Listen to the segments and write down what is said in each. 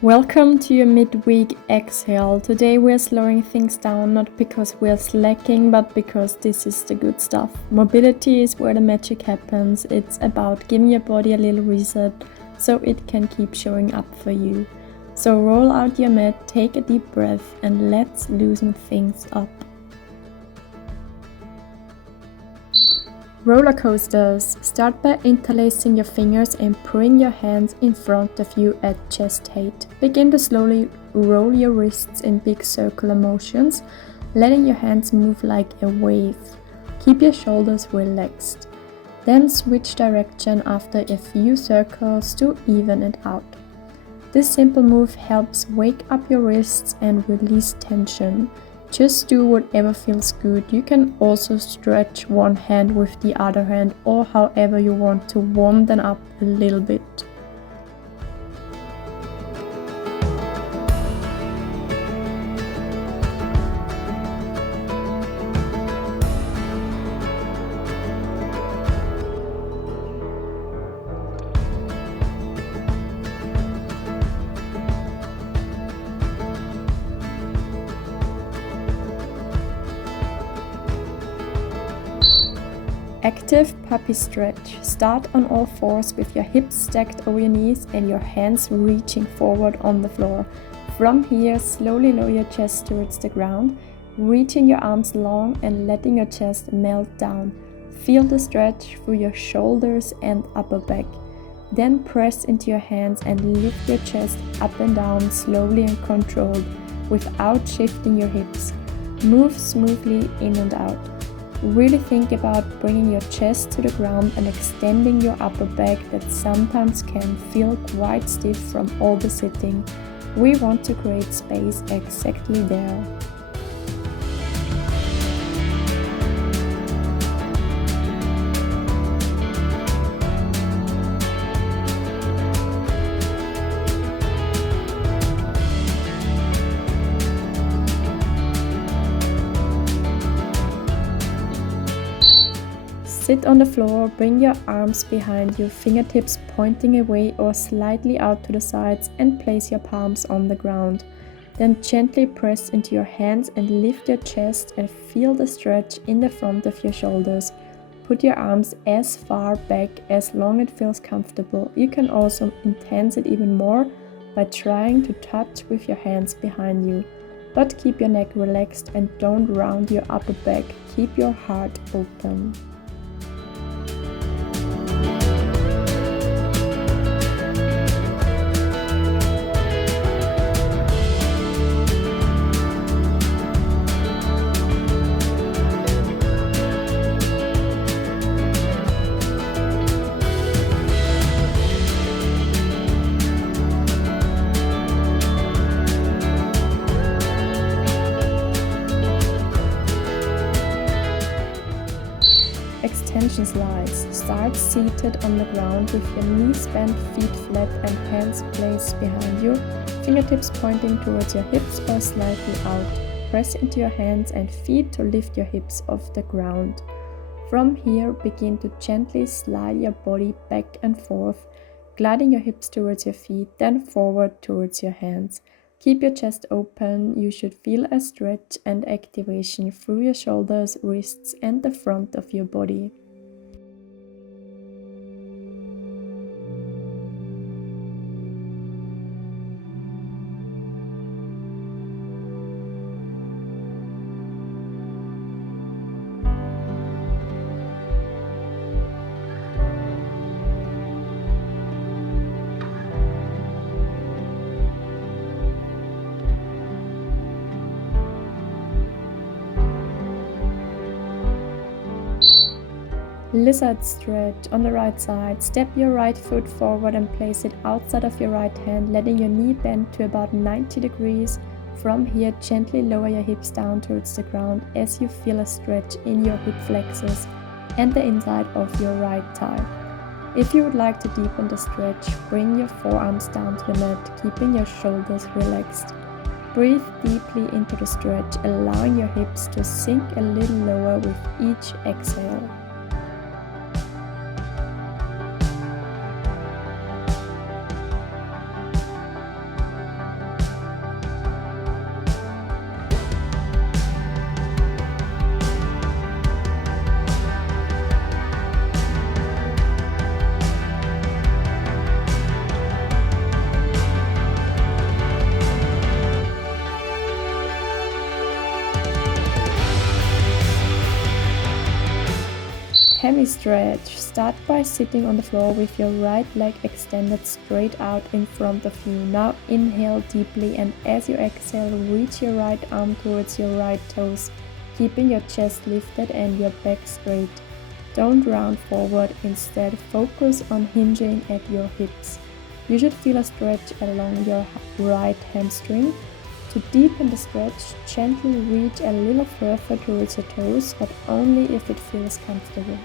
Welcome to your midweek exhale. Today we're slowing things down, not because we're slacking, but because this is the good stuff. Mobility is where the magic happens. It's about giving your body a little reset so it can keep showing up for you. So roll out your mat, take a deep breath, and let's loosen things up. Roller coasters. Start by interlacing your fingers and bring your hands in front of you at chest height. Begin to slowly roll your wrists in big circular motions, letting your hands move like a wave. Keep your shoulders relaxed. Then switch direction after a few circles to even it out. This simple move helps wake up your wrists and release tension. Just do whatever feels good. You can also stretch one hand with the other hand or however you want to warm them up a little bit. Active puppy stretch. Start on all fours with your hips stacked over your knees and your hands reaching forward on the floor. From here, slowly lower your chest towards the ground, reaching your arms long and letting your chest melt down. Feel the stretch through your shoulders and upper back. Then press into your hands and lift your chest up and down slowly and controlled without shifting your hips. Move smoothly in and out. Really think about bringing your chest to the ground and extending your upper back that sometimes can feel quite stiff from all the sitting. We want to create space exactly there. Sit on the floor, bring your arms behind you, fingertips pointing away or slightly out to the sides, and place your palms on the ground. Then gently press into your hands and lift your chest and feel the stretch in the front of your shoulders. Put your arms as far back as long as it feels comfortable. You can also intense it even more by trying to touch with your hands behind you. But keep your neck relaxed and don't round your upper back. Keep your heart open. Extension slides. Start seated on the ground with your knees bent, feet flat and hands placed behind you, fingertips pointing towards your hips or slightly out. Press into your hands and feet to lift your hips off the ground. From here, begin to gently slide your body back and forth, gliding your hips towards your feet, then forward towards your hands. Keep your chest open. You should feel a stretch and activation through your shoulders, wrists, and the front of your body. Lizard stretch on the right side. Step your right foot forward and place it outside of your right hand, letting your knee bend to about 90 degrees. From here, gently lower your hips down towards the ground as you feel a stretch in your hip flexors and the inside of your right thigh. If you would like to deepen the stretch, bring your forearms down to the mat, keeping your shoulders relaxed. Breathe deeply into the stretch, allowing your hips to sink a little lower with each exhale. Hemi stretch. Start by sitting on the floor with your right leg extended straight out in front of you. Now inhale deeply, and as you exhale, reach your right arm towards your right toes, keeping your chest lifted and your back straight. Don't round forward, instead focus on hinging at your hips. You should feel a stretch along your right hamstring. To deepen the stretch, gently reach a little further towards your toes, but only if it feels comfortable.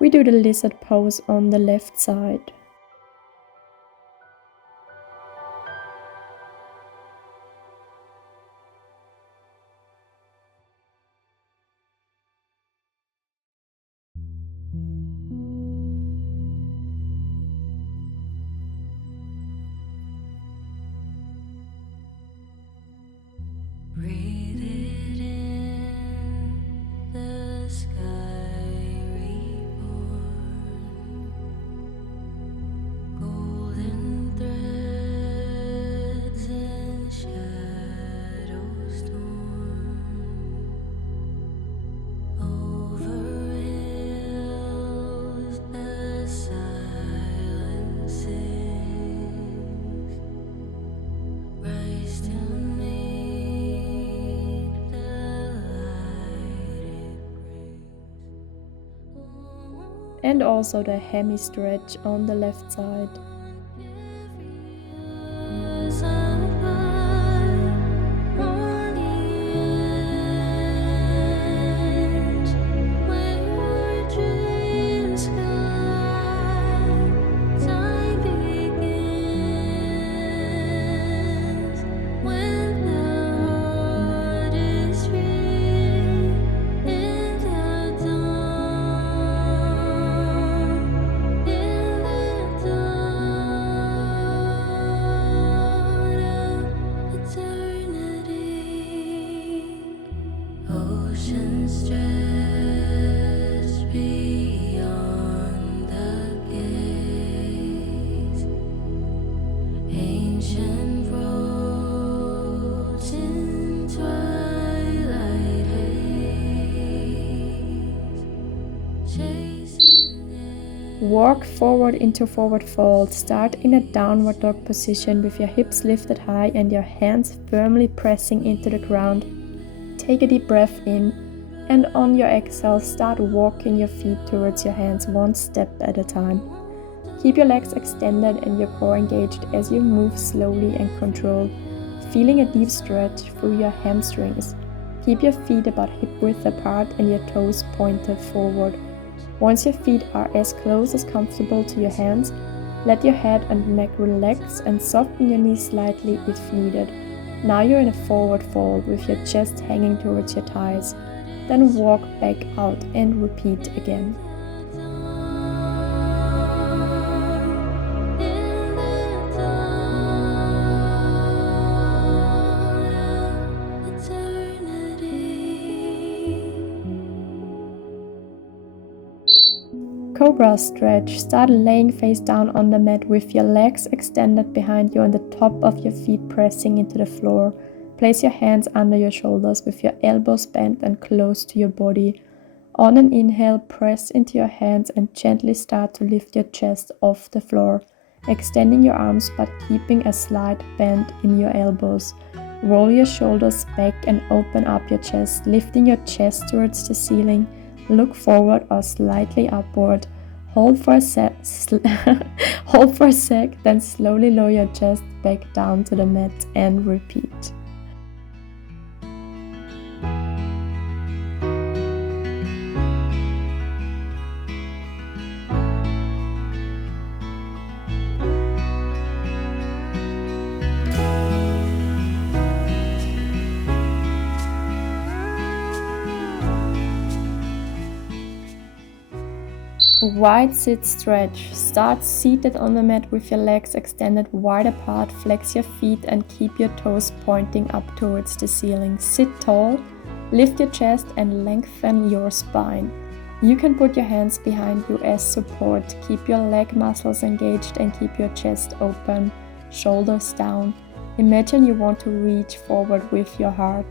We do the lizard pose on the left side. Breathe it in, the sky reborn, golden threads and shadows torn, over hills the silence sings, rise to meet the light it brings. And also the Hemi stretch on the left side. Ocean stretched beyond the gates, ancient roads in twilight haze, chasing it. Walk forward into forward fold. Start in a downward dog position with your hips lifted high and your hands firmly pressing into the ground. Take a deep breath in, and on your exhale, start walking your feet towards your hands one step at a time. Keep your legs extended and your core engaged as you move slowly and controlled, feeling a deep stretch through your hamstrings. Keep your feet about hip width apart and your toes pointed forward. Once your feet are as close as comfortable to your hands, let your head and neck relax and soften your knees slightly if needed. Now you're in a forward fold with your chest hanging towards your thighs. Then walk back out and repeat again. Cobra stretch. Start laying face down on the mat with your legs extended behind you and the top of your feet pressing into the floor. Place your hands under your shoulders with your elbows bent and close to your body. On an inhale, press into your hands and gently start to lift your chest off the floor, extending your arms but keeping a slight bend in your elbows. Roll your shoulders back and open up your chest, lifting your chest towards the ceiling. Look forward or slightly upward. Hold for a sec, then slowly lower your chest back down to the mat and repeat. wide sit stretch. Start seated on the mat with your legs extended wide apart. Flex your feet and keep your toes pointing up towards the ceiling. Sit tall, lift your chest and lengthen your spine. You can put your hands behind you as support. Keep your leg muscles engaged and keep your chest open, shoulders down. Imagine you want to reach forward with your heart.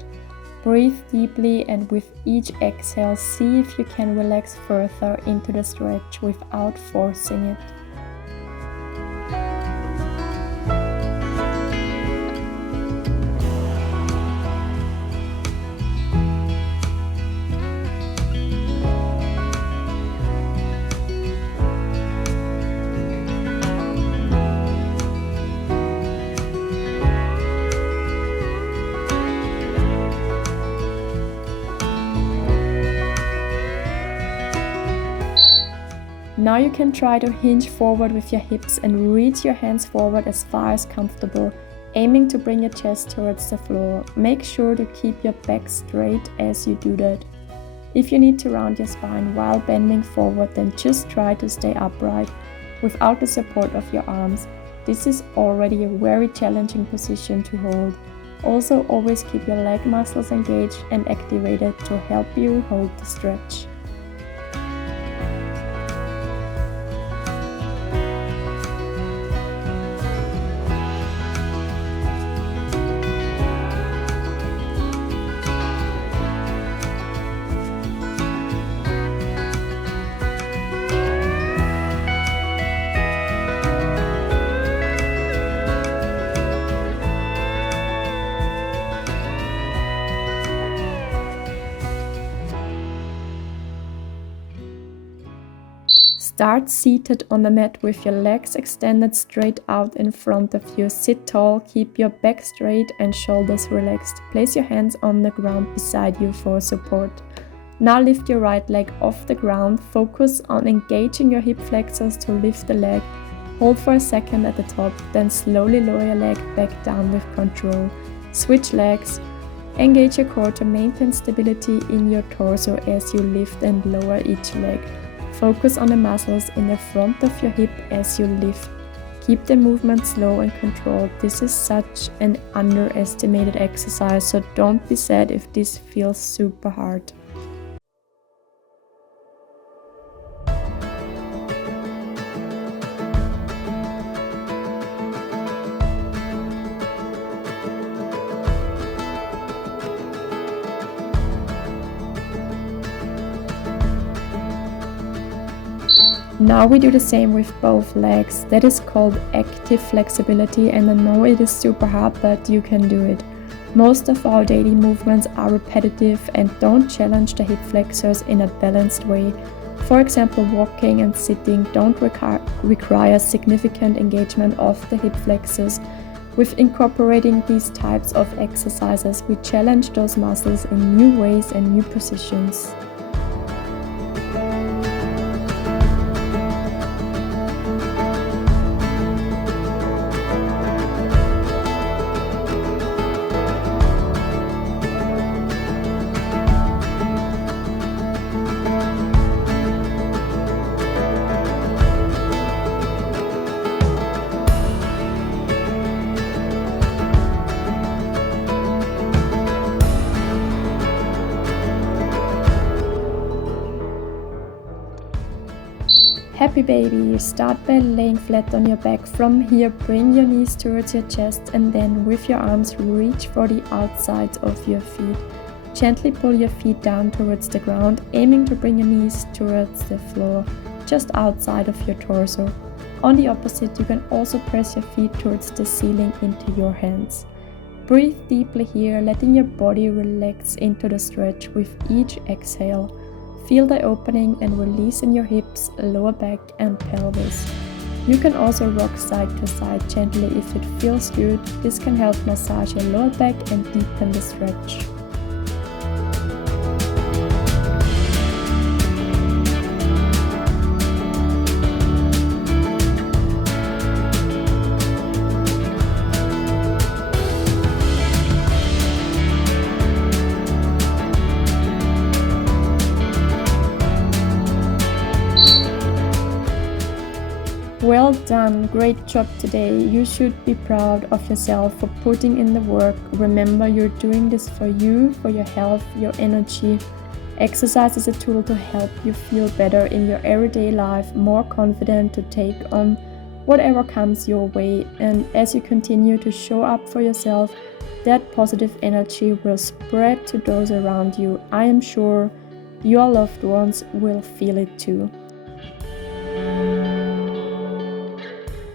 Breathe deeply and with each exhale, see if you can relax further into the stretch without forcing it. Now you can try to hinge forward with your hips and reach your hands forward as far as comfortable, aiming to bring your chest towards the floor. Make sure to keep your back straight as you do that. If you need to round your spine while bending forward, then just try to stay upright without the support of your arms. This is already a very challenging position to hold. Also, always keep your leg muscles engaged and activated to help you hold the stretch. Start seated on the mat with your legs extended straight out in front of you. Sit tall, keep your back straight and shoulders relaxed. Place your hands on the ground beside you for support. Now lift your right leg off the ground. Focus on engaging your hip flexors to lift the leg. Hold for a second at the top, then slowly lower your leg back down with control. Switch legs. Engage your core to maintain stability in your torso as you lift and lower each leg. Focus on the muscles in the front of your hip as you lift. Keep the movement slow and controlled. This is such an underestimated exercise, so don't be sad if this feels super hard. Now we do the same with both legs. That is called active flexibility, and I know it is super hard, but you can do it. Most of our daily movements are repetitive and don't challenge the hip flexors in a balanced way. For example, walking and sitting don't require significant engagement of the hip flexors. With incorporating these types of exercises, we challenge those muscles in new ways and new positions. Happy baby, start by laying flat on your back. From here, bring your knees towards your chest and then with your arms reach for the outsides of your feet. Gently pull your feet down towards the ground, aiming to bring your knees towards the floor, just outside of your torso. On the opposite, you can also press your feet towards the ceiling into your hands. Breathe deeply here, letting your body relax into the stretch with each exhale. Feel the opening and release in your hips, lower back and pelvis. You can also rock side to side gently if it feels good. This can help massage your lower back and deepen the stretch. Well done, great job today. You should be proud of yourself for putting in the work. Remember, you're doing this for you, for your health, your energy. Exercise is a tool to help you feel better in your everyday life, more confident to take on whatever comes your way. And as you continue to show up for yourself, that positive energy will spread to those around you. I am sure your loved ones will feel it too.